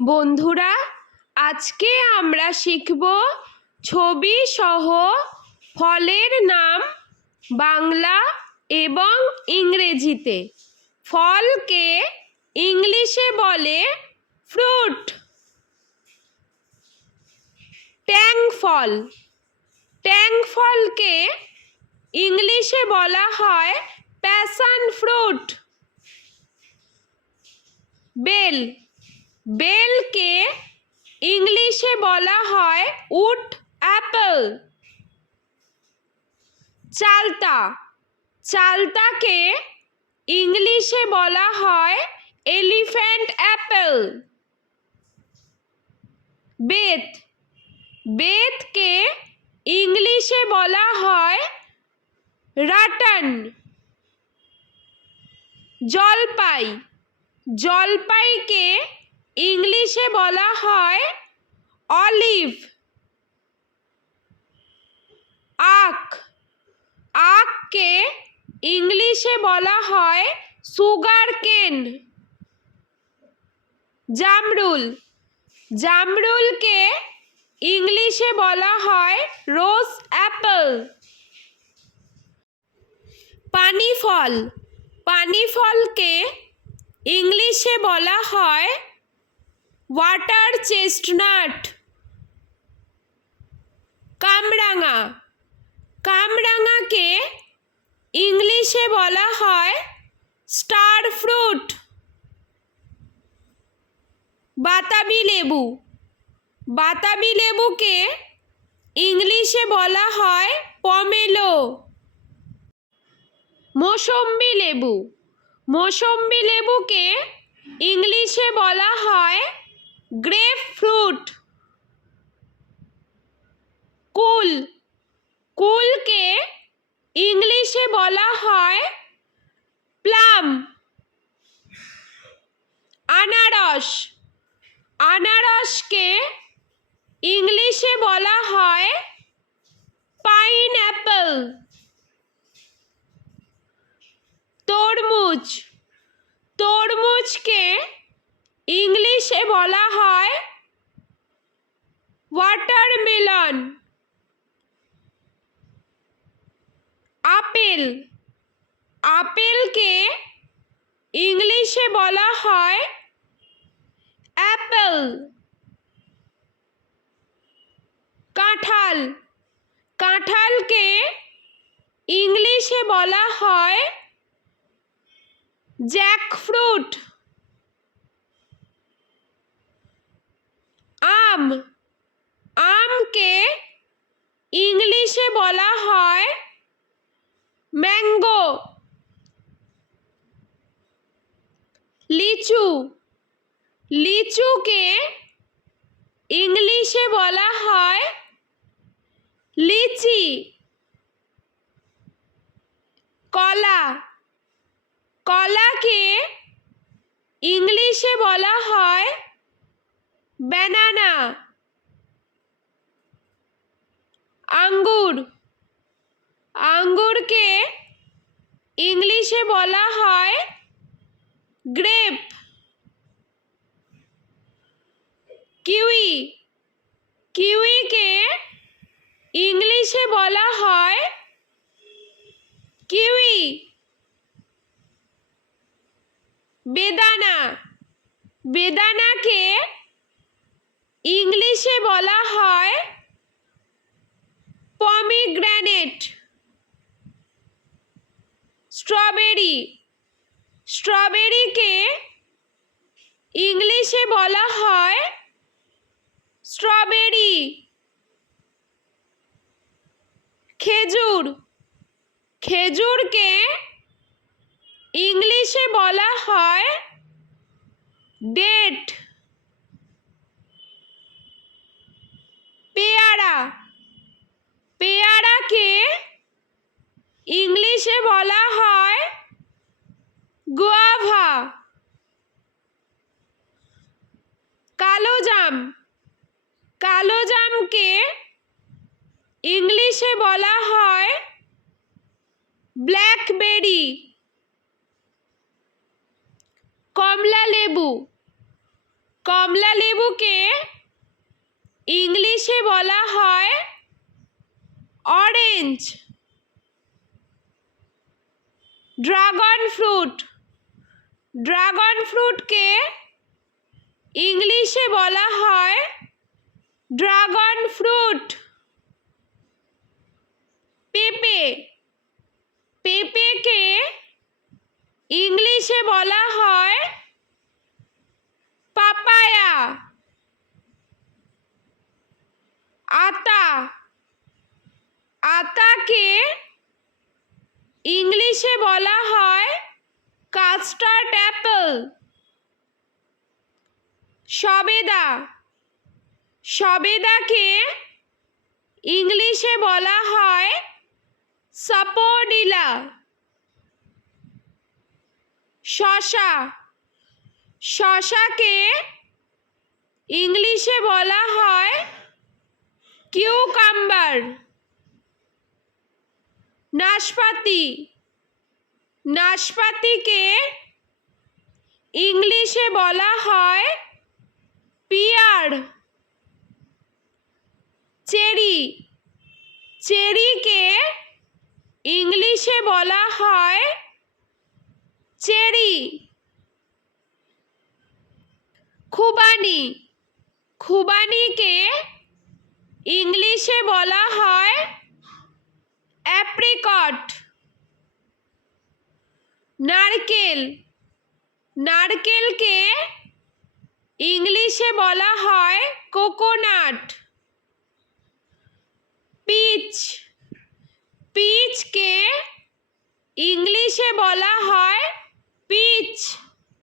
বন্ধুরা, আজকে আমরা শিখব ছবি সহ ফলের নাম বাংলা এবং ইংরেজিতে। ফলকে ইংলিশে বলে ফ্রুট। ট্যাং ফল, ট্যাং ফলকে ইংলিশে বলা হয় প্যাশন ফ্রুট। বেল, বেলকে ইংলিশে বলা হয় উড অ্যাপল। চালতা, চালতাকে ইংলিশে বলা হয় এলিফ্যান্ট অ্যাপল। বেত, বেতকে ইংলিশে বলা হয় রাটান। জলপাই, জলপাইকে ইংলিশে বলা হয় অলিভ। আখ, আখকে ইংলিশে বলা হয় সুগার কেন। জামরুল, জামরুলকে ইংলিশে বলা হয় রোজ অ্যাপল। পানি ফল, পানি ফলকে ইংলিশে বলা হয় ওয়াটার চেস্টনাট। কামরাঙা, কামরাঙাকে ইংলিশে বলা হয় স্টার ফ্রুট। বাতাবি লেবু, বাতাবি লেবুকে ইংলিশে বলা হয় পমেলো। মৌসম্বি লেবু, মৌসম্বি লেবুকে ইংলিশে বলা হয় গ্রেপ ফ্রুট। কুল, কুলকে ইংলিশে বলা হয় প্লাম। আনারস, আনারসকে ইংলিশে বলা হয় পাইনঅ্যাপল। তরমুজ, তরমুজকে ইংলিশে বলা হয় ওয়াটারমেলন। আপেল, আপেলকে ইংলিশে বলা হয় অ্যাপল। কাঁঠাল, কাঁঠালকে ইংলিশে বলা হয় জ্যাকফ্রুট। আম, আমকে ইংলিশে বলা হয় ম্যাঙ্গো। লিচু, লিচুকে ইংলিশে বলা হয় লিচি। কলা, কলাকে ইংলিশে বলা হয় ব্যানানা। আঙ্গুর, আঙ্গুরকে ইংলিশে বলা হয় গ্রেপ। কিউই, কিউইকে ইংলিশে বলা হয় কিউই। বেদানা, বেদানাকে ইংলিশে বলা হয় পমিগ্রেনেট। স্ট্রবেরি, স্ট্রবেরিকে ইংলিশে বলা হয় স্ট্রবেরি। খেজুর, খেজুরকে ইংলিশে বলা হয় ডেট। পেয়ারা, পেয়ারাকে ইংলিশে বলা হয় গুয়াভা। কালোজাম, কালোজামকে ইংলিশে বলা হয় ব্ল্যাকবেরি। কমলা লেবু, কমলা লেবুকে ইংলিশে বলা হয় অরেঞ্জ। ড্রাগন ফ্রুট, ড্রাগন ফ্রুটকে ইংলিশে বলা হয় ড্রাগন ফ্রুট। পেঁপে, পেঁপেকে ইংলিশে বলা হয় পাপায়া। আতা, আতাকে ইংলিশে বলা হয় কাস্টার্ড অ্যাপেল। সবেদা, সবেদাকে ইংলিশে বলা হয় সাপোডিলা। শসা, শসাকে ইংলিশে বলা হয় কিউকাম্বার। নাশপাতি, নাশপাতিকে ইংলিশে বলা হয় পিয়ার। চেরি, চেরিকে ইংলিশে বলা হয় চেরি। খুবানি, খুবানিকে ইংলিশে বলা হয় অ্যাপ্রিকট। নারকেল, নারকেলকে ইংলিশে বলা হয় কোকোনাট। পিচ, পিচকে ইংলিশে বলা হয় পিচ।